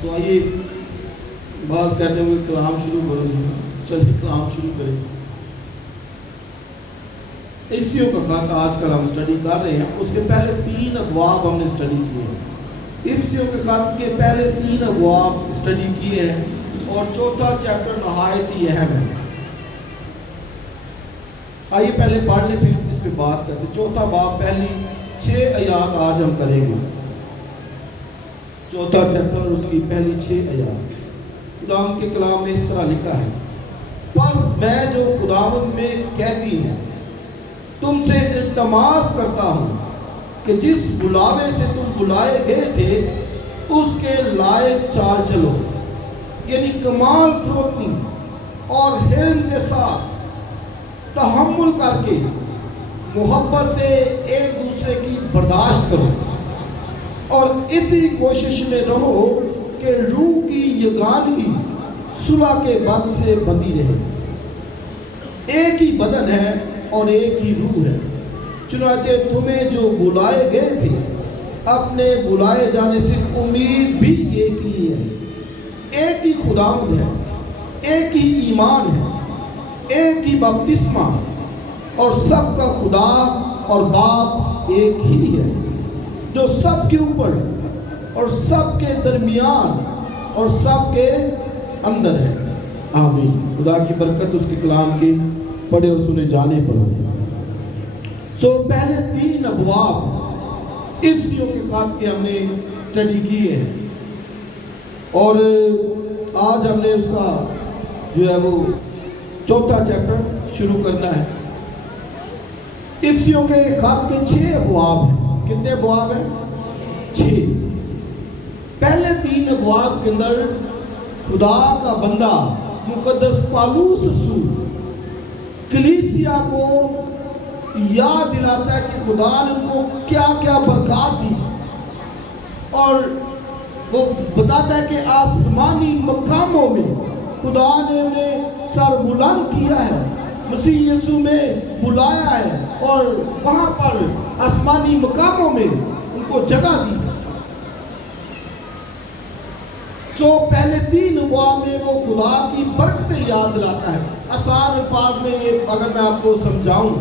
سو آئیے بعض کہتے ہیں کہ کلام شروع کرو، چلیے کلام شروع کریں۔ افسیوں کا خط آج کل ہم اسٹڈی کر رہے ہیں، اس کے پہلے 3 ابواب ہم نے اسٹڈی کیے ہیں۔ افسیوں کے خط کے پہلے 3 ابواب اسٹڈی کیے ہیں اور چوتھا چیپٹر نہایت ہی اہم ہے۔ آئیے پہلے پڑھ لیں پھر اس پہ بات کرتے ہیں۔ چوتھا باب پہلی 6 آیات آج ہم کریں گے۔ چوتھا چیپٹر اس کی پہلی 6 آیات خداوند کے کلام میں اس طرح لکھا ہے، پس میں جو خداوند میں کہتی ہوں تم سے التماس کرتا ہوں کہ جس بلاوے سے تم بلائے گئے تھے اس کے لائق چال چلو، یعنی کمال فروتنی اور حلم کے ساتھ تحمل کر کے محبت سے ایک دوسرے کی برداشت کرو، اور اسی کوشش میں رہو کہ روح کی یگانگی صلح کے بند سے بندی رہے۔ ایک ہی بدن ہے اور ایک ہی روح ہے، چنانچہ تمہیں جو بلائے گئے تھے اپنے بلائے جانے سے امید بھی ایک ہی ہے۔ ایک ہی خداوند ہے، ایک ہی ایمان ہے، ایک ہی بپتسمہ، اور سب کا خدا اور باپ ایک ہی ہے، جو سب کے اوپر اور سب کے درمیان اور سب کے اندر ہے۔ آمین۔ خدا کی برکت اس کے کلام کے پڑھے اور سنے جانے پر ہو۔ سو پہلے 3 ابواب افسیوں کے خط کے ہم نے اسٹڈی کیے ہیں، اور آج ہم نے اس کا جو ہے وہ چوتھا چیپٹر شروع کرنا ہے۔ افسیوں کے خط کے 6 ابواب ہیں۔ کتنے ابواب ہیں؟ 6۔ پہلے 3 ابواب کے اندر خدا کا بندہ مقدس پالوس رسول کلیسیا کو یاد دلاتا ہے کہ خدا نے ان کو کیا کیا برکات دی، اور وہ بتاتا ہے کہ آسمانی مقاموں میں خدا نے انہیں سر بلند کیا ہے، مسیح یسوع میں بلایا ہے، اور وہاں پر آسمانی مقاموں میں ان کو جگہ دی۔ سو پہلے 3 ابواب میں وہ خدا کی برکتیں یاد دلاتا ہے۔ آسان الفاظ میں یہ اگر میں آپ کو سمجھاؤں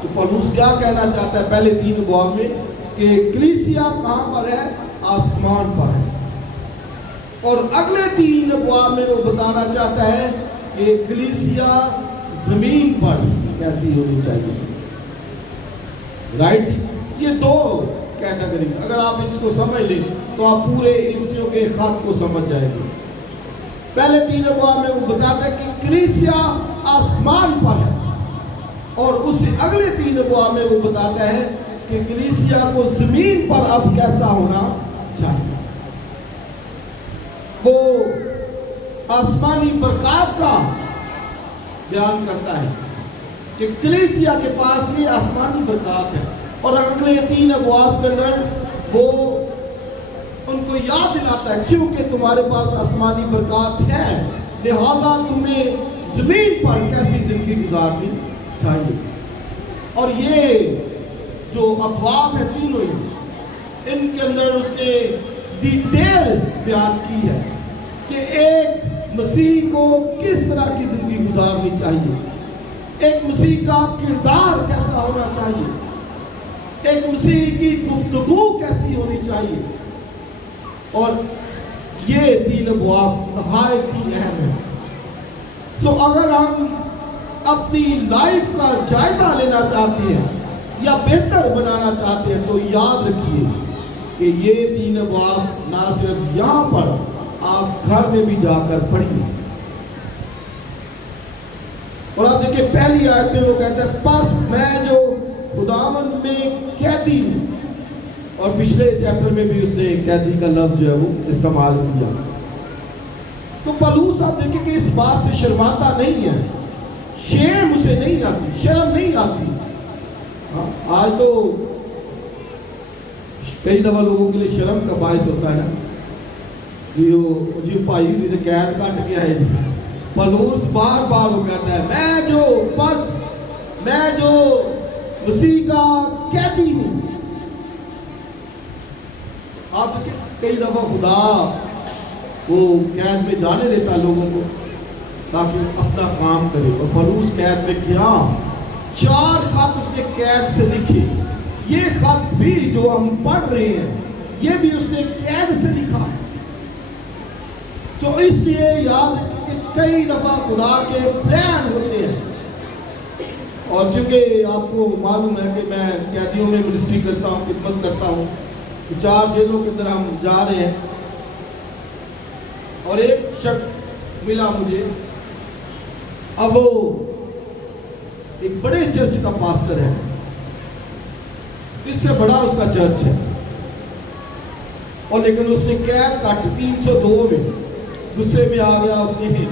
تو پولس کیا کہنا چاہتا ہے پہلے 3 ابواب میں، کہ کلیسیا کہاں پر ہے؟ آسمان پر ہے، اور اگلے 3 ابواب میں وہ بتانا چاہتا ہے کہ کلیسیا زمین پر کیسی ہونی چاہیے۔ رائٹ؟ یہ 2 کیٹیگریز، اگر آپ اس کو سمجھ لیں تو آپ پورے افسیوں کے خط کو سمجھ جائیں گے۔ پہلے 3 ابواب میں وہ بتاتا ہے کہ کلیسیا آسمان پر ہے، اور اس اگلے 3 ابواب میں وہ بتاتا ہے کہ کلیسیا کو زمین پر اب کیسا ہونا چاہیے۔ وہ آسمانی برکات کا بیان کرتا ہے کہ کلیسیا کے پاس یہ آسمانی برکات ہے، اور اگلے 3 ابواب کے اندر وہ ان کو یاد دلاتا ہے کیونکہ تمہارے پاس آسمانی برکات ہے، لہٰذا تمہیں زمین پر کیسی زندگی گزارنی چاہیے۔ اور یہ جو ابواب ہیں تینوں ہی، ان کے اندر اس نے ڈیٹیل بیان کی ہے کہ ایک مسیح کو کس طرح کی زندگی گزارنی چاہیے، ایک مسیح کا کردار کیسا ہونا چاہیے، ایک مسیح کی گفتگو کیسی ہونی چاہیے، اور یہ 3 ابواب نہایت ہی اہم ہے۔ سو اگر ہم اپنی لائف کا جائزہ لینا چاہتے ہیں یا بہتر بنانا چاہتے ہیں تو یاد رکھیے کہ یہ 3 ابواب نہ صرف یہاں پر، آپ گھر میں بھی جا کر پڑھیے۔ اور آپ دیکھیں پہلی آیت میں وہ کہتا ہے پس میں جو خداوند میں قیدی ہوں، اور پچھلے چیپٹر میں بھی اس نے قیدی کا لفظ جو ہے وہ استعمال کیا۔ تو پولس آپ دیکھیں کہ اس بات سے شرماتا نہیں ہے، شیم اسے نہیں آتی، شرم نہیں آتی۔ آج تو کئی دفعہ لوگوں کے لیے شرم کا باعث ہوتا ہے نا، جی بھائی قید کٹ کے آئے جی۔ پولس بار بار وہ کہتا ہے میں جو مسیح کا قیدی ہوں۔ آپ کئی دفعہ خدا وہ قید میں جانے دیتا لوگوں کو تاکہ وہ اپنا کام کرے. اور پولس قید میں گیا, 4 خط اس نے قید سے لکھے. یہ خط بھی جو ہم پڑھ رہے ہیں یہ بھی اس نے قید سے لکھا. سو اس لیے یاد رکھیں کہ کئی دفعہ خدا کے پلان ہوتے ہیں. اور چونکہ آپ کو معلوم ہے کہ میں قیدیوں میں منسٹری کرتا ہوں, خدمت کرتا ہوں, 4 جیلوں کے اندر ہم جا رہے ہیں. اور ایک شخص ملا مجھے, اب وہ ایک بڑے چرچ کا پاسٹر ہے, اس سے بڑا اس کا چرچ ہے, اور لیکن اس نے قید کاٹ 302 میں غصے میں آ گیا, اس نے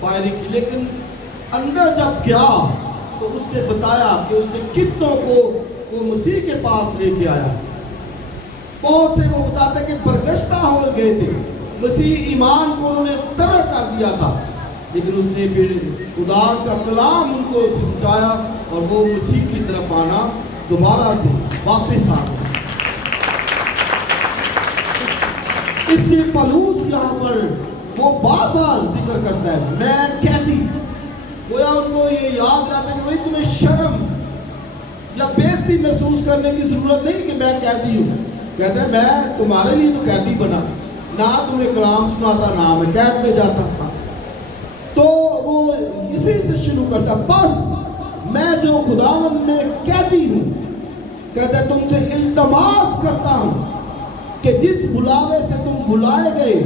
فائرنگ کی. لیکن اندر جب گیا تو اس نے بتایا کہ اس نے کتنوں کو وہ مسیح کے پاس لے کے آیا. بہت سے وہ بتاتے کہ برگشتہ ہو گئے تھے, مسیح ایمان کو انہوں نے ترک کر دیا تھا, لیکن اس نے پھر خدا کا کلام ان کو سمجھایا اور وہ مسیح کی طرف آنا دوبارہ سے واپس آ گیا. اس سے پولس یہاں پر وہ بار بار ذکر کرتا ہے میں قیدی. گویا ان کو یہ یاد رہتا ہے کہ بھئی تمہیں شرم یا بےعزتی محسوس کرنے کی ضرورت نہیں کہ میں قیدی ہوں. کہتا ہے میں تمہارے لیے تو قیدی بنا, نہ تمہیں کلام سناتا نہ میں قید میں جاتا تھا. تو وہ اسی سے شروع کرتا, بس میں جو خداوند میں قیدی ہوں, کہتا ہے تم سے التماس کرتا ہوں کہ جس بلاوے سے تم بلائے گئے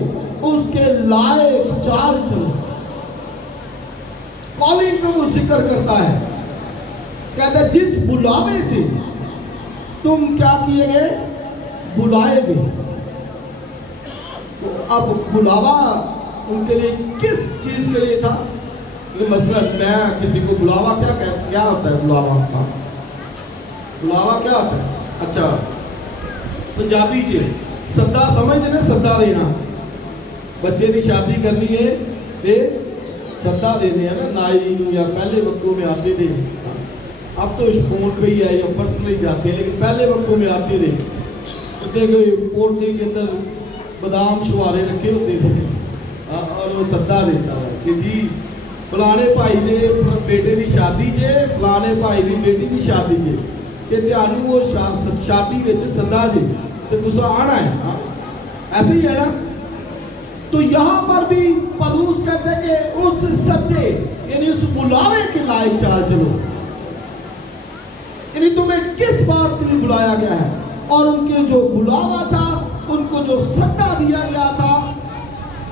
اس کے لائق چال چلو. کالنگ کا وہ ذکر کرتا ہے, کہتا ہے جس بلاوے سے تم کیا کیے گئے, بلائے گئے. تو اب بلاوا ان کے لیے کس چیز کے لیے تھا؟ مثلا میں کسی کو بلاوا کیا ہوتا ہے, بلاوا کیا ہوتا ہے؟ اچھا پنجابی چ سدا سمجھتے ہیں, سدا دینا. بچے کی شادی کرنی ہے تے سدا دینے ہیں نا نائی, یا پہلے وقتوں میں آتے تھے, اب تو فون پہ ہی ہے یا پرسنلی جاتے ہیں, لیکن پہلے وقتوں میں آتے تھے. اس نے کوئی پورٹی کے اندر بادام شوارے رکھے ہوتے تھے اور وہ سدا دیتا ہے کہ جی فلانے بھائی دے بیٹے کی شادی جے, فلانے بھائی کی بیٹی کی شادی جے, کہ تیانوں وہ شادی وچ سدا جے تو تسا آنا ہے. ایسے ہی ہے نا. تو یہاں پر بھی پولس کہتے ہیں کہ اس سدے یعنی اس بلاوے کے لائق چال چلو. یعنی تمہیں کس بات کے لیے بلایا گیا ہے, اور ان کے جو بلاوا تھا, ان کو جو سدا دیا گیا تھا,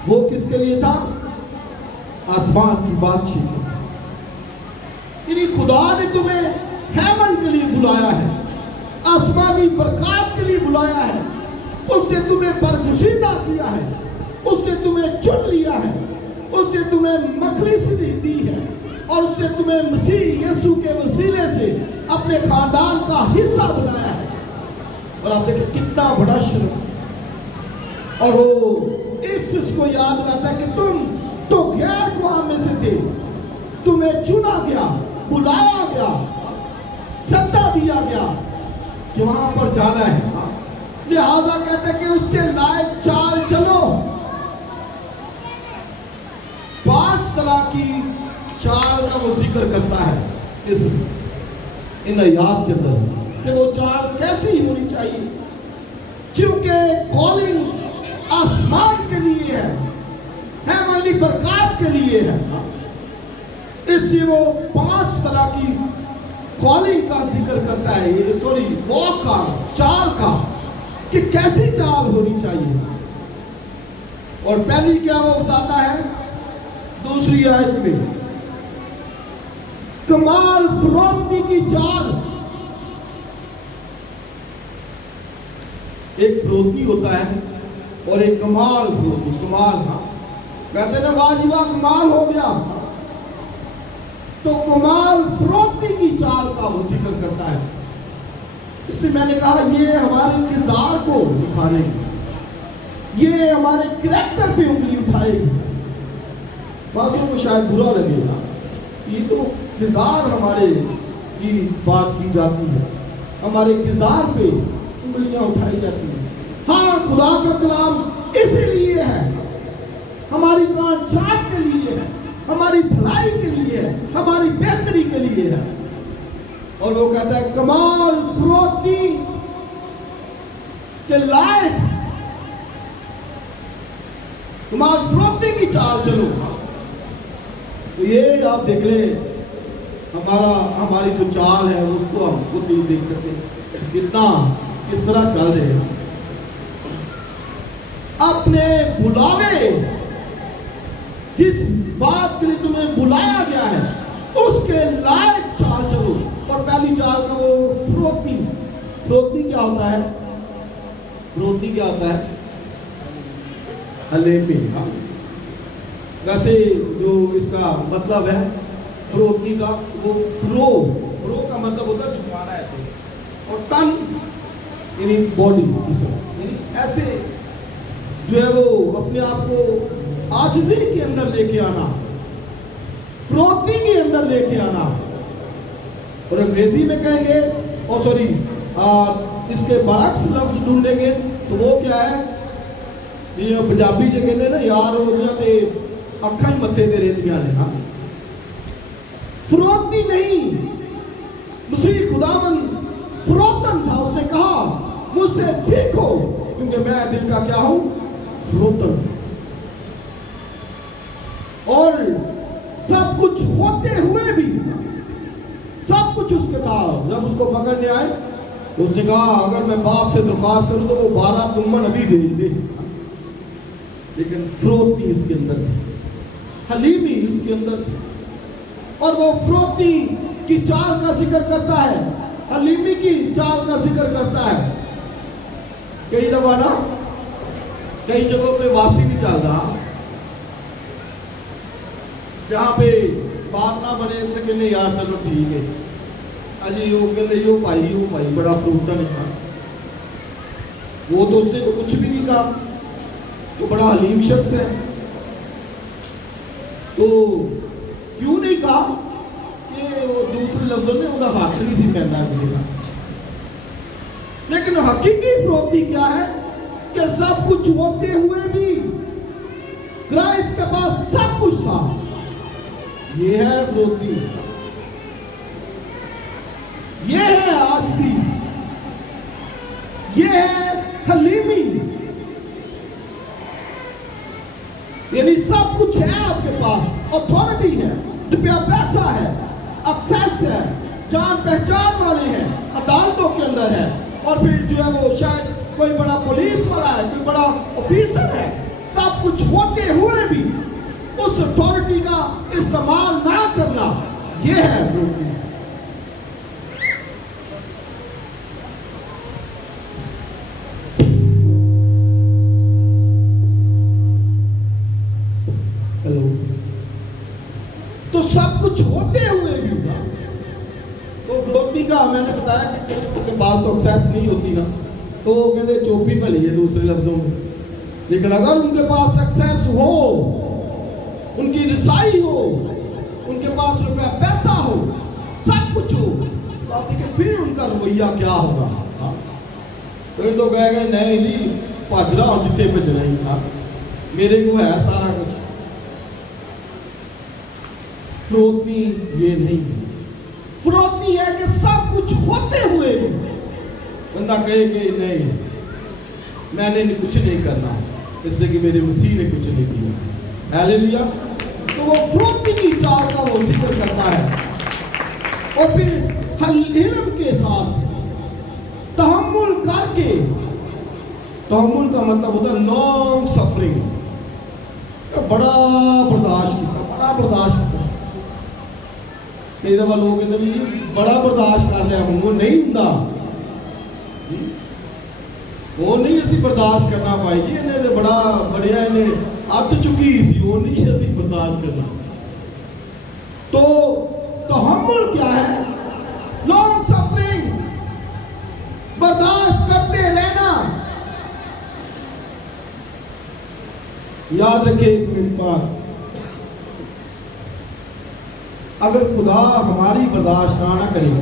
وہ کس کے لیے تھا؟ آسمان کی بادشاہی. یعنی خدا نے تمہیں ہیون کے لیے بلایا ہے, آسمانی برکات کے لیے بلایا ہے. اس نے تمہیں برگزیدہ کیا ہے, اس نے تمہیں چن لیا ہے, اس نے تمہیں مخلصی دی ہے, اور اس نے تمہیں مسیح یسوع کے وسیلے سے اپنے خاندان کا حصہ بنایا ہے. اور آپ دیکھیں کتنا بڑا شرف. اور وہ افسس کو یاد رہتا ہے کہ تم تو غیر قوم میں سے تھے, تمہیں چنا گیا, بلایا گیا, سدا دیا گیا کہ وہاں پر جانا ہے. لہذا کہتے ہیں کہ اس کے لائق چال چلو. 5 طرح کی چال کا وہ ذکر کرتا ہے ان آیات کے اندر کہ وہ چال کیسی ہونی چاہیے. کیونکہ کالنگ آسمان کے لیے ہے, ہیونلی برکات کے لیے ہے, اس لیے وہ 5 طرح کی کالنگ کا ذکر کرتا ہے. یہ سوری واک کا, چال کا, کہ کیسی چال ہونی چاہیے. اور پہلی کیا وہ بتاتا ہے 2 آیت میں, کمال فروختی کی چال. ایک فروختی ہوتا ہے اور ایک کمال فروختی. کمال, ہاں کہتے ہیں نا واہ واہ کمال ہو گیا, تو کمال فروختی کی چال کا وہ ذکر کرتا ہے. اس سے میں نے کہا یہ ہمارے کردار کو دکھانے گی, یہ ہمارے کریکٹر پہ انگلی اٹھائے گی. بعضوں کو شاید برا لگے گا, یہ تو کردار ہمارے کی بات کی جاتی ہے, ہمارے کردار پہ انگلیاں اٹھائی جاتی ہیں. ہاں خدا کا کلام اسی لیے ہے اور وہ کہتا ہے کمال فروختی کے لائق، کمال فروختی کی چال چلو. تو یہ آپ دیکھ لیں ہماری جو چال ہے اس کو ہم خود نہیں دیکھ سکتے کتنا کس طرح چل رہے ہیں. اپنے بلاوے، جس بات کے لیے تمہیں بلایا گیا ہے اس کے لائق چال چلو. اور پہلی چال کا وہ فروختی. فروختی کیا ہوتا ہے؟ فروختی کیا ہوتا ہے؟ حلیمی. ویسے جو اس کا مطلب ہے فروختی کا، وہ فرو کا مطلب ہوتا ہے جھکانا ایسے، اور تن یعنی باڈی، یعنی ایسے جو ہے وہ اپنے آپ کو عاجزی کے اندر لے کے آنا، فروختی کے اندر لے کے آنا. اور انگریزی میں کہیں گے اس کے برعکس لفظ ڈھونڈیں گے تو وہ کیا ہے؟ یہ پنجابی جو کہتے ہیں نا یار ہو گیا تے اکھاں ہی متھے تے رہندیاں نے. ہاں فروختی نہیں، مسیح خداوند فروختن تھا. اس نے کہا مجھ سے سیکھو کیونکہ میں دل کا کیا ہوں؟ فروختن. اور سب کچھ ہوتے ہوئے بھی، سب کچھ اس کے تھا. جب اس کو پکڑنے آئے اس نے کہا اگر میں باپ سے درخواست کروں تو وہ 12 دمن ابھی بھیج دے. لیکن فروختی اس کے اندر تھی، حلیمی اس کے اندر تھی. اور وہ فروختی کی چال کا ذکر کرتا ہے، حلیمی کی چال کا ذکر کرتا ہے. کئی دفعہ نا کئی جگہوں پہ واسی نہیں چل رہا، جہاں پہ بات نہ بنے تو کہنے یار چلو ٹھیک ہے اجی وہ کہنے یہ بھائی بڑا فروختہ نہیں تھا، وہ تو اس نے تو کچھ بھی نہیں کہا، تو بڑا حلیم شخص ہے. تو کیوں نہیں کہا کہ وہ دوسرے لفظوں میں وہ ہاتھ نہیں سی پہننا ملے گا. لیکن حقیقی فروختی کیا ہے کہ سب کچھ ہوتے ہوئے بھی کرائسٹ کے پاس سب کچھ تھا. یہ ہے فروختی، یہ ہے عاجزی، یہ ہے حلیمی. یعنی سب کچھ ہے آپ کے پاس، اتھارٹی ہے، روپیہ پیسہ ہے، ایکسیس ہے، جان پہچان والے ہیں، عدالتوں کے اندر ہے، اور پھر جو ہے وہ شاید کوئی بڑا پولیس والا ہے، کوئی بڑا آفیسر ہے. سب کچھ ہوتے ہوئے بھی اس اتھارٹی کا استعمال نہ کرنا، یہ ہے فروختی. تو سب کچھ ہوتے ہوئے بھی ہوگا. تو فروختی کا میں نے بتایا کہ بعض تو ایکسیس نہیں ہوتی نا، تو وہ کہتے چوپی پہ لیے دوسرے لفظوں میں. لیکن اگر ان کے پاس ایکسیس ہو، ان کی رسائی ہو، ان کے پاس روپیہ پیسہ ہو، سب کچھ ہو، تو آپ دیکھیں پھر ان کا رویہ کیا ہوگا. پھر تو کہے گئے نہیں جی پاجرا اور جتے پہ جنائی میرے کو ہے سارا کچھ. فروختی یہ نہیں ہے. فروختی ہے کہ سب کچھ ہوتے ہوئے بھی بندہ کہے کہ نہیں میں نے کچھ نہیں کرنا، اس لیے کہ میرے مسیح نے کچھ نہیں کیا. ہیلیلویا. تو وہ فروختی کی چال کا وہ ذکر کرتا ہے. اور پھر علم کے ساتھ تحمل کر کے، تحمل کا مطلب ہوتا ہے لانگ سفرنگ، بڑا برداشت کیتا، بڑا برداشت کیتا. کئی دفعہ لوگ کہتے ہیں بڑا برداشت کر لیا ہوں، وہ نہیں ہوں، وہ نہیں اسی برداشت کرنا پائی جی انہیں تو بڑا بڑیا انہیں ات چکی سی، وہ نہیں اسی برداشت کرنا. تو تحمل کیا ہے؟ لانگ سفرنگ، برداشت کرتے رہنا. یاد رکھیں ایک منٹ بعد اگر خدا ہماری برداشت نہ کرے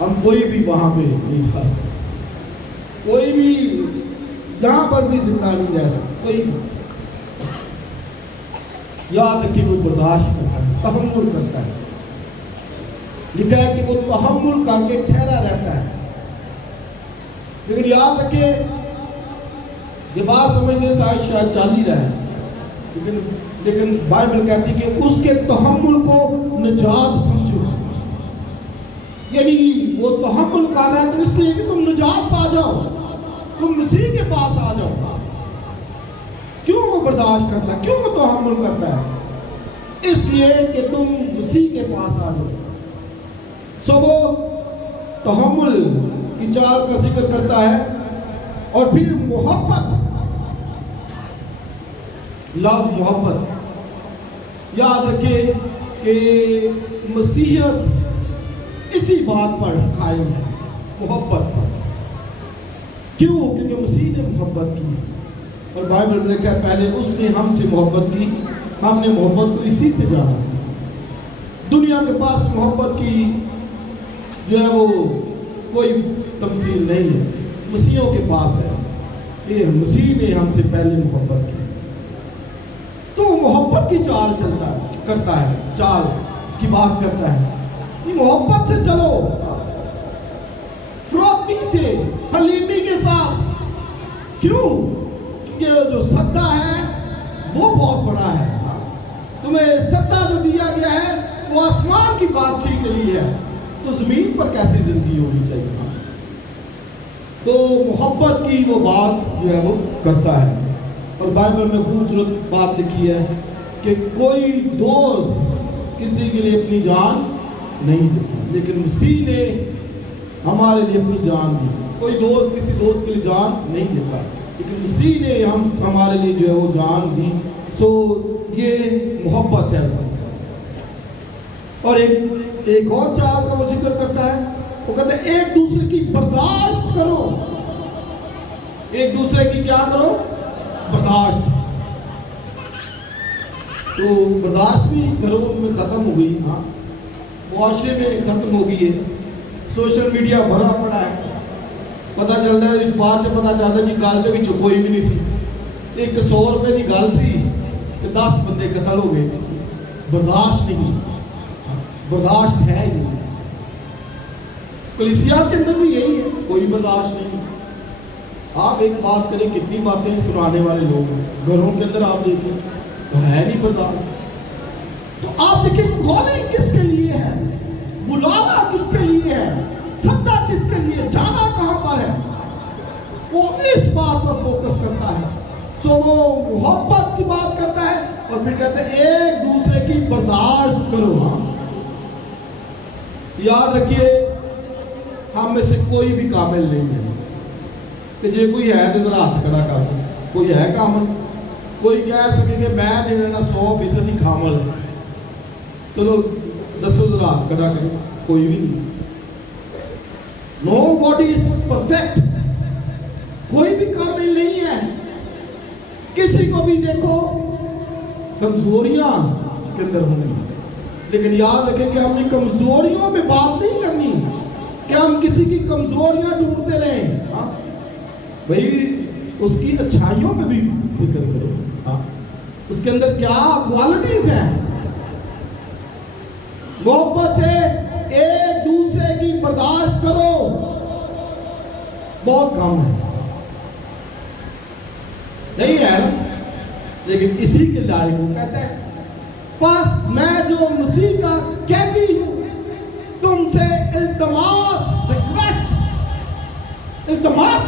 ہم کوئی بھی وہاں پہ نہیں جا سکتے، کوئی بھی یہاں پر بھی زندہ نہیں رہ سکتا. کوئی بھی یاد رکھیں وہ برداشت کرتا ہے، تحمل کرتا ہے. لکھا ہے کہ وہ تحمل کر کے ٹھہرا رہتا ہے. لیکن یاد رکھے یہ بات سمجھنے شاید چل ہی رہا ہے، لیکن بائبل کہتی ہے کہ اس کے تحمل کو نجات سمجھو. یعنی وہ تحمل کر رہا ہے تو اس لیے کہ تم نجات پا جاؤ، تم مسیح کے پاس آ جاؤ. کیوں وہ برداشت کرتا ہے، کیوں وہ تحمل کرتا ہے؟ اس لیے کہ تم مسیح کے پاس آ جاؤ. سو وہ تحمل کی چال کا ذکر کرتا ہے. اور پھر محبت، لو، محبت. یاد رکھے کہ مسیحیت اسی بات پر قائم ہے، محبت پر. کیوں؟ کیونکہ مسیح نے محبت کی، اور بائبل میں لکھا ہے پہلے اس نے ہم سے محبت کی، ہم نے محبت کو اسی سے جانا. دنیا کے پاس محبت کی جو ہے وہ کوئی تمثیل نہیں ہے، مسیحوں کے پاس ہے کہ مسیح نے ہم سے پہلے محبت کی. تو محبت کی چال کرتا ہے، چال کی بات کرتا ہے. یہ محبت سے چلو، فروختی سے، حلیمی کے ساتھ. کیوں؟ کیونکہ جو سدا ہے وہ بہت بڑا ہے. تمہیں سدا جو دیا گیا ہے وہ آسمان کی بادشاہی کے لیے ہے، تو زمین پر کیسی زندگی ہونی چاہیے؟ تو محبت کی وہ بات جو ہے وہ کرتا ہے. اور بائبل میں خوبصورت بات لکھی ہے کہ کوئی دوست کسی کے لیے اپنی جان نہیں دیتا، لیکن مسیح نے ہمارے لیے اپنی جان دی. کوئی دوست کسی دوست کے لیے جان نہیں دیتا، لیکن مسیح نے ہمارے لیے جو ہے وہ جان دی. سو یہ محبت ہے اس کی. اور ایک اور چال کا وہ ذکر کرتا ہے، وہ کہتے ہیں ایک دوسرے کی برداشت کرو. ایک دوسرے کی کیا کرو؟ برداشت. تو برداشت بھی گھروں میں ختم ہو گئی، ہاں معاشرے میں ختم ہو گئی ہے. سوشل میڈیا بھرا پڑا ہے. پتہ چلتا ہے بعد سے پتہ چلتا ہے کہ گل دے وچ کوئی بھی نہیں سی. 100 روپے کی گل سی کہ 10 بندے قتل ہو گئے. برداشت نہیں، برداشت ہے ہی نہیں. کلیسیا کے اندر بھی یہی ہے، کوئی برداشت نہیں. آپ ایک بات کریں کتنی باتیں سنانے والے لوگ ہیں. گھروں کے اندر آپ دیکھیں تو ہے نہیں برداشت. تو آپ دیکھیں کالنگ کس کے لیے ہے، بلاوا کس کے لیے ہے، سدا کس کے لیے، جانا کہاں پر ہے، وہ اس بات پر فوکس کرتا ہے. سو وہ محبت کی بات کرتا ہے. اور پھر کہتے ہیں ایک دوسرے کی برداشت کرو. ہاں یاد رکھیے ہم میں سے کوئی بھی کامل نہیں ہے. کہ جے کوئی ہے تو ذرا ہاتھ کھڑا کر دو. کوئی ہے کامل؟ کوئی کہہ سکے کہ میں جو ہے نا 100% ہی کامل. چلو دسو ذرا ہاتھ کھڑا کرو. کوئی بھی نہیں. نو باڈی از پرفیکٹ. کوئی بھی کامل نہیں ہے. کسی کو بھی دیکھو کمزوریاں اس کے اندر ہوں گی، لیکن یاد رکھیں کہ ہم نے کمزوریوں پہ بات نہیں کرنی کہ ہم کسی کی کمزوریاں ڈھونڈتے رہیں. ہاں بھائی اس کی اچھائیوں پہ بھی ذکر کرو. ہاں اس کے اندر کیا کوالٹیز ہیں. محبت سے ایک دوسرے کی برداشت کرو. بہت کم ہے، نہیں ہے نا، لیکن اسی کے لائق وہ کہتا ہے پس میں جو مسیح کا کہتی ہوں تم سے التماس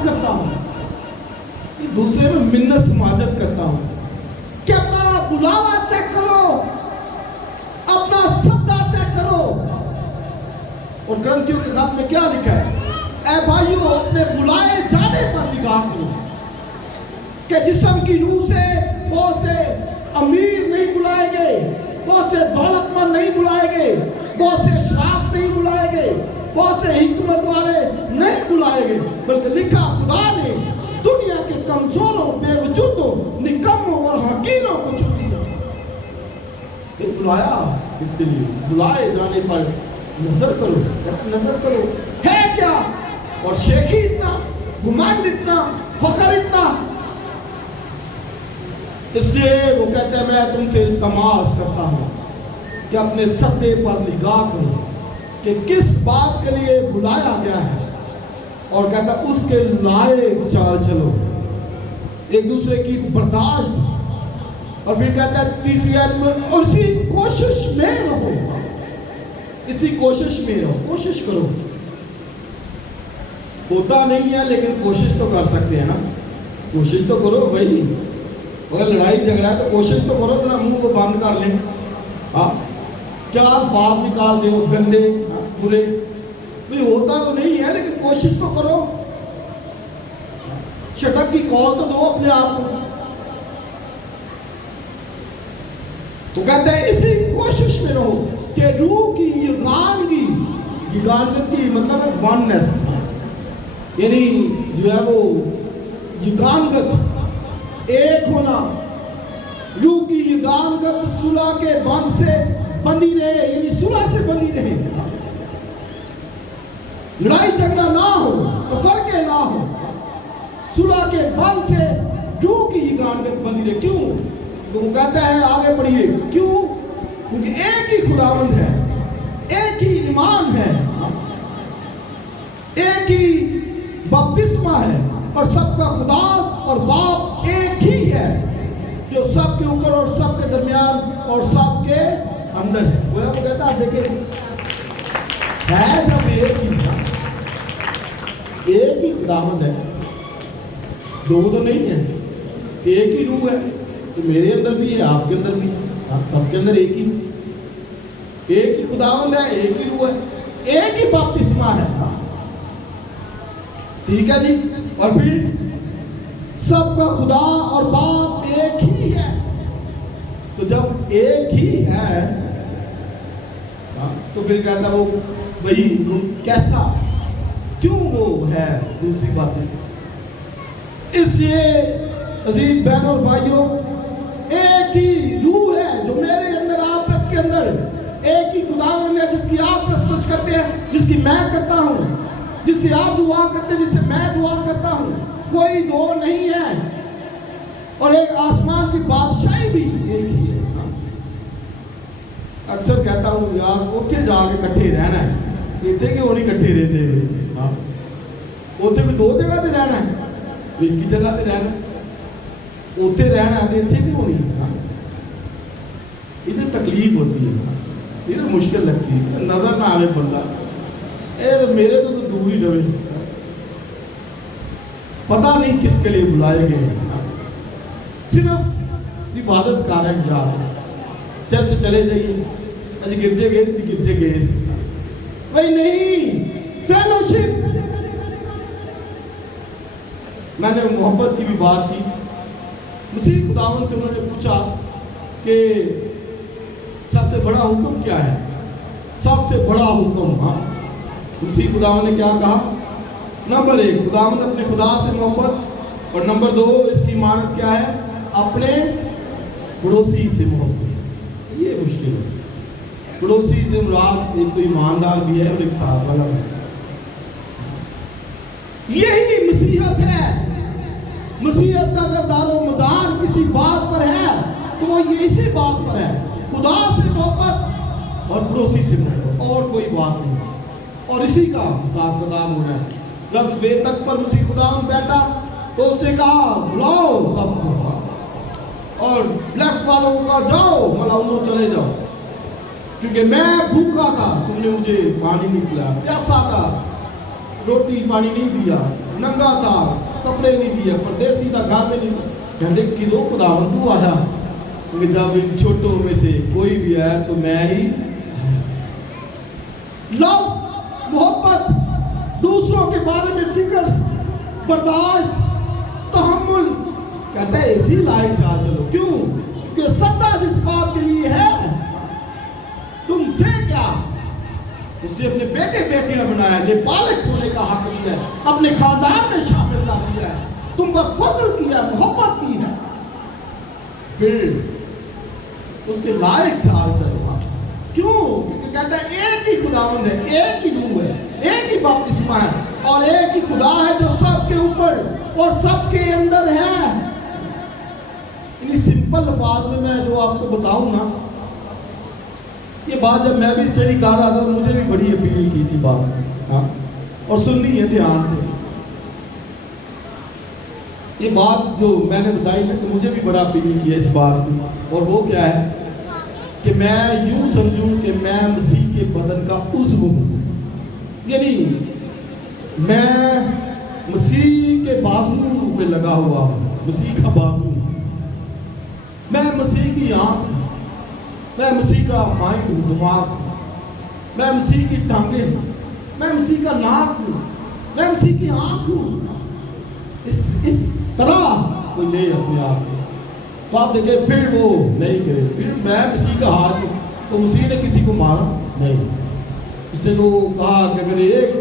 کرتا ہوں. دوسرے میں منت سماجت کرتا ہوں کہ اپنا بلاوا چیک کرو، اپنا سدا چیک کرو. اور گرنتھیوں کے خط میں کیا لکھا ہے؟ اے بھائیو اپنے بلائے جانے پر نگاہ کرو کہ جسم کی روح سے بہت سے امیر نہیں بلائے گئے، بہت سے دولت مند نہیں بلائے گئے، بہت سے شاف نہیں بلائے گئے، بہت سے حکمت والے نہیں بلائے گئے، بلکہ لکھا خدا نے دنیا کے کمزوروں، بے وجودوں، نکموں اور حقیروں کو چن لیا. بلایا اس کے لیے، بلائے جانے پر نظر کرو. نظر کرو ہے کیا، اور شیخی اتنا، گمانڈ اتنا، فخر اتنا. اس لیے وہ کہتے ہیں میں تم سے التماس کرتا ہوں کہ اپنے سدے پر نگاہ کرو. کہ کس بات کے لیے بلایا گیا ہے، اور کہتا ہے اس کے لائق چال چلو، ایک دوسرے کی برداشت، اور پھر کہتا ہے تیسری آیت میں اور اسی کوشش میں رہو، اسی کوشش میں رہو، کوشش کرو۔ ہوتا نہیں ہے لیکن کوشش تو کر سکتے ہیں نا، کوشش تو کرو بھائی، اگر لڑائی جھگڑا ہے تو کوشش تو کرو، ذرا منہ کو بند کر لیں، ہاں کیا الفاظ نکال دے گندے برے، بھائی ہوتا تو نہیں ہے لیکن کوشش تو کرو، شٹک کی کال تو دو اپنے آپ کو۔ وہ کہتا ہے اسی کوشش میں رہو کہ روح کی یگانگی، یگانگت کی مطلب ہے وننس، یعنی جو ہے وہ یگانگت ایک ہونا، روح کی یگانگت صلح کے بند سے بندی رہے، یعنی صلح سے بندی رہے، لڑائی جھگڑا نہ ہو، تفرقے نہ ہو، صلح کے بند سے روح کی یگانگت بندی رہے۔ کیوں؟ تو وہ کہتا ہے آگے پڑھیے، کیوں؟ کیونکہ ایک ہی خداوند ہے، ایک ہی ایمان ہے، ایک ہی بپتسمہ ہے، اور سب کا خدا اور باپ ایک ہی ہے، جو سب کے اوپر اور سب کے درمیان اور سب کے اندر ہے۔ وہ کہتا ہے دیکھیں ہے جب ایک ہی تھا، ایک ہی خداوند ہے، دو تو نہیں ہے، ایک ہی روح ہے، تو میرے اندر بھی ہے، آپ کے اندر بھی ہے، سب کے اندر ایک ہی خداوند ہے، ایک ہی روح ہے، ایک ہی بپتسمہ ہے، ٹھیک ہے جی۔ اور پھر سب کا خدا اور باپ ایک ہی ہے، تو جب ایک ہی ہے تو پھر کہتا وہ بھائی کیسا، کیوں وہ ہے دوسری باتیں۔ اس لیے عزیز بہنوں اور بھائیوں، ایک ہی روح ہے جو میرے اندر آپ کے اندر، ایک ہی خداوند ہے جس کی آپ پرستش کرتے ہیں، جس کی میں کرتا ہوں، جس سے آپ دعا کرتے ہیں، جس سے میں دعا کرتا ہوں، کوئی دو نہیں ہے، اور ایک آسمان کی بادشاہی بھی ایک ہی ہے۔ اکثر کہتا ہوں یار اتنے جا کے کٹھے رہنا ہے، اتنے کیوں نہیں کٹھے رہتے، اتنے کوئی دو جگہ تے رہنا ہے، ایک ہی جگہ تے رہنا، اتنے رہنا ہے تو اتنے کیوں نہیں، ادھر تکلیف ہوتی ہے، ادھر مشکل لگتی ہے، نظر نہ آئے بندہ، اے میرے تو دور ہی رہے، پتہ نہیں کس کے لیے بلائے گئے، صرف عبادت کر رہے ہیں یار، چرچ چلے جائیے، اج گرجے گئے تھے، بھائی نہیں، فیلوشپ۔ میں نے محبت کی بھی بات کی، مسیح خداوند سے انہوں نے پوچھا کہ سب سے بڑا حکم کیا ہے، سب سے بڑا حکم، ہاں مسیح خداوند نے کیا کہا؟ نمبر 1 خداوند اپنے خدا سے محبت، اور نمبر 2 اس کی امانت کیا ہے؟ اپنے پڑوسی سے محبت۔ یہ مشکل ہے، پڑوسی سے مراد ایک تو ایماندار بھی ہے اور ایک ساتھ والا بھی ہے۔ یہی مسیحیت ہے، مسیحیت کا اگر دار و مدار کسی بات پر ہے تو وہ اسی بات پر ہے، خدا سے محبت اور پڑوسی سے محبت، اور کوئی بات نہیں، اور اسی کا حساب کتاب ہونا ہے۔ جب سویر تک پر مسیح خداوند بیٹھا تو اس نے کہا بلاؤ سب کو، اور لیفٹ والوں کو کہا جاؤ ملاؤنوں چلے جاؤ، کیونکہ میں بھوکا تھا تم نے مجھے پانی نہیں پلایا، پیاسا تھا روٹی پانی نہیں دیا، ننگا تھا کپڑے نہیں دیا، پردیسی تھا گھر میں نہیں، کہنے کدو خداوند تو آیا، کہ جب ان چھوٹوں میں سے کوئی بھی آیا تو میں ہی لو، محبت، دوسروں کے بارے میں فکر، برداشت، تحمل، کہتا ہے اسی لائق چال چلو۔ کیوں؟ کیونکہ سدا جس بات کے لیے ہے، تم تھے کیا؟ اس نے اپنے بیٹے بیٹیاں بنایا، نے بالغ ہونے کا حق لیا ہے، اپنے خاندان میں شامل کر لیا ہے، تم پر فضل کیا ہے، محبت کی ہے، پھر اس کے لائق چال چلو۔ کیوں؟ کیونکہ کہتا ہے ایک ہی خداوند ہے، ایک ہی روح ہے، ایک ہی بپتسمہ ہے، اور ایک ہی خدا ہے جو سب کے اوپر اور سب کے اندر ہے۔ انہی سمپل الفاظ میں جو آپ کو بتاؤں نا، یہ بات جب میں بھی اسٹڈی کر رہا تھا مجھے بھی بڑی اپیل کی تھی بات، ہاں، اور سننی ہے دھیان سے یہ بات جو میں نے بتائی نا کہ مجھے بھی بڑا اپیل کیا اس بات کی، اور وہ کیا ہے کہ میں یوں سمجھوں کہ میں مسیح کے بدن کا عضو ہوں، یعنی میں مسیح کے بازو پہ لگا ہوا ہوں، مسیح کا بازو، میں مسیح کی آنکھ ہوں، میں مسیح کا مائنڈ ہوں، دماغ ہوں، میں مسیح کی ٹانگیں ہوں، میں مسیح کا ناک ہوں، میں مسیح کی آنکھ ہوں۔ اس طرح کوئی لے اپنے آپ کو تو آپ دیکھیں پھر وہ نہیں کرے، پھر میں مسیح کا ہاتھ ہوں تو مسیح نے کسی کو مارا نہیں، اس نے تو کہا کہ اگر ایک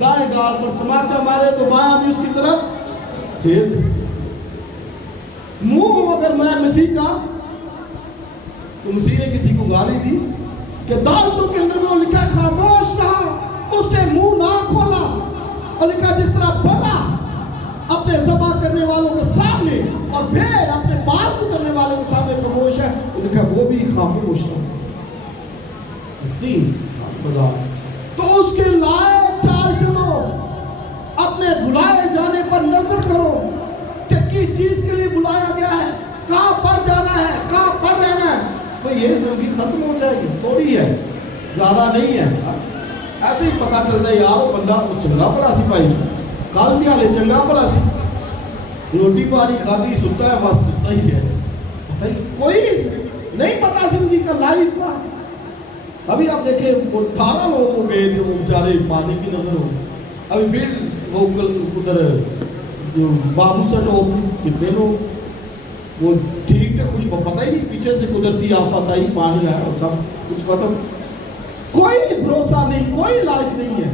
دائیں گال پر تماچا مارے تو بایاں بھی اس کی طرف پھیر دے۔ منہ اگر میں مسیح کا تو مسیح نے کسی کو گالی دی کہ دعوتوں کے اندر میں لکھا خاموش رہا، اس نے منہ نہ کھولا، اور لکھا جس طرح بڑا اپنے ذبح کرنے والوں کے سامنے اور بھیڑ اپنے بال کترنے والوں کے سامنے خاموش ہے، تو لکھا وہ بھی خاموش رہا۔ اتنی بڑا تو اس کے لائق چال چلو، اپنے بلائے جانے پر نظر کرو کہ کس چیز کے لیے بلایا گیا ہے، کہاں پر جانا ہے، کہاں پر رہنا ہے۔ تو یہ زندگی ختم ہو جائے گی، تھوڑی ہے، زیادہ نہیں ہے، ایسے ہی پتہ چلتا ہے یار وہ بندہ چنگا پڑا سی بھائی، کل دیا لے چنگا پڑا سی، روٹی پانی کھاتی ستا ہے، بس ستا ہی ہے، پتہ ہی کوئی نہیں پتا زندگی کا لائف کا۔ ابھی آپ دیکھیں 18 لوگ وہ گئے تھے، وہ بیچارے پانی کی نظر ہو، ابھی پھر وہ ادھر جو بابو سٹ ہو کتنے لوگ وہ ٹھیک تھے، کچھ پتہ ہی نہیں، پیچھے سے قدرتی آفت آئی، پانی آیا اور سب کچھ ختم، کوئی بھروسہ نہیں، کوئی لائف نہیں ہے۔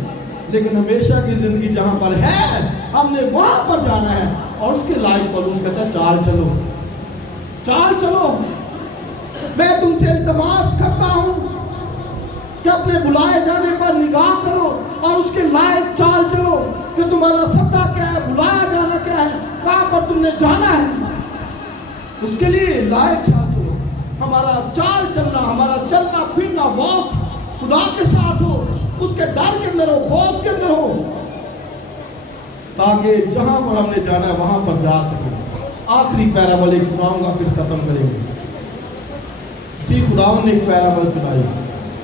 لیکن ہمیشہ کی زندگی جہاں پر ہے ہم نے وہاں پر جانا ہے، اور اس کے لائف پر اس کہتا ہے چال چلو، چال چلو۔ میں تم سے التماس کرتا ہوں کہ اپنے بلائے جانے پر نگاہ کرو اور اس کے لائق چال چلو کہ تمہارا سدا کیا ہے، بلایا جانا کیا ہے، کہاں پر تم نے جانا ہے، اس کے لیے لائق چال چلو۔ ہمارا چال چلنا، ہمارا چلنا پھرنا واک خدا کے ساتھ ہو، اس کے ڈر کے اندر ہو، خوف کے اندر ہو، تاکہ جہاں پر ہم نے جانا ہے وہاں پر جا سکیں۔ آخری پیرابل ایک سناؤں گا پھر ختم کریں گے۔ اسی خداوند نے ایک پیرابل سنائی،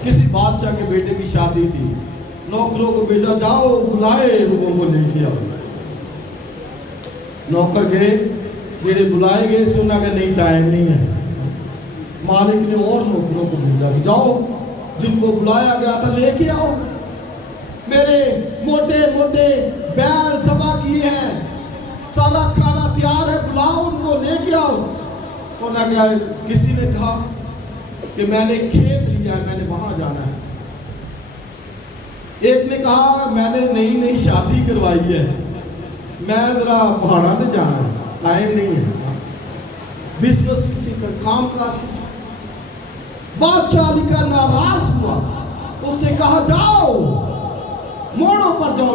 کسی بادشاہ کے بیٹے کی شادی تھی، نوکروں کو بھیجا جاؤ بلائے لوگوں کو لے کے آؤ۔ نوکر گئے، جڑے بلائے گئے سے انہوں نے کہا نہیں ٹائم نہیں ہے۔ مالک نے اور نوکروں کو بھیجا کہ جاؤ جن کو بلایا گیا تھا لے کے آؤ، میرے موٹے موٹے بیل ذبح کیے ہیں، سارا کھانا تیار ہے، بلاؤ ان کو لے کے آؤ۔ انہوں نے کہا، کسی نے کہا کہ میں نے کھیت لیا ہے، میں نے وہاں جانا ہے۔ ایک نے کہا میں نے نئی شادی کروائی ہے، میں ذرا پہاڑا پہ جانا ہے، ٹائم نہیں ہے۔ بزنس کی فکر، کام کاج کی فکر۔ بادشاہ علی کا ناراض ہوا، اس نے کہا جاؤ موڑوں پر جاؤ،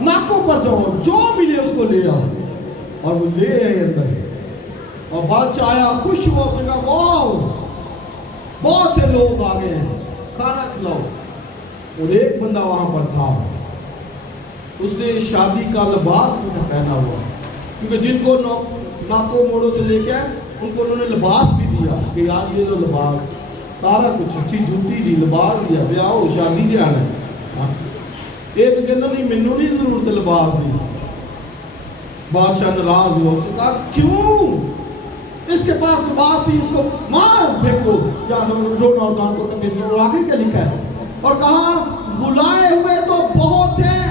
ناکوں پر جاؤ، جو ملے اس کو لے آؤ، اور وہ لے آئے اندر۔ اور بادشاہ آیا، خوش ہوا، اس نے کہا واو بہت سے لوگ آ گئے ہیں، کھانا کھلاؤ۔ اور ایک بندہ وہاں پر تھا، اس نے شادی کا لباس نہیں تھا پہنا ہوا، کیونکہ جن کو ناکوں موڑوں سے لے کے آئے ان کو انہوں نے لباس بھی دیا کہ یار یہ جو لباس سارا کچھ، اچھی جوتی دی، لباس دیا، بیاہ ہو شادی دے آنا ہے۔ ایک کہنا نہیں مینوں نہیں ضرورت لباس دی۔ بادشاہ ناراض ہوا، اس نے کہا کیوں، اس کے پاس لباس ہی، اس کو مار پھینکو، جہاں رونا اور دانتوں کا پیس میں، اور آگے کیا لکھا ہے، اور کہا بلائے ہوئے تو بہت ہیں،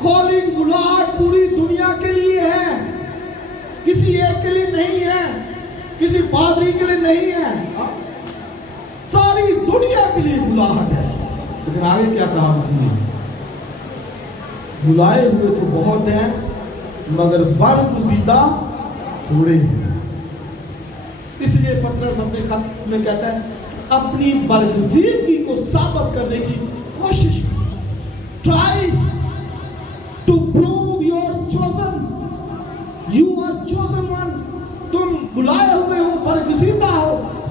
کالنگ بلاٹ پوری دنیا کے لیے ہے، کسی ایک کے لیے نہیں ہے، کسی پادری کے لیے نہیں ہے، ساری دنیا کے لیے بلاہٹ ہے۔ لیکن آگے کیا کہا مسیح نے، بلائے ہوئے تو بہت ہیں مگر برگزیدہ تھوڑے ہیں۔ اس لیے پترس اپنے خط میں کہتا ہے اپنی برگزیدگی کو ثابت کرنے کی کوشش try to prove your chosen, you are chosen one, تم بلائے ہوئے ہو، برگزیدہ ہو،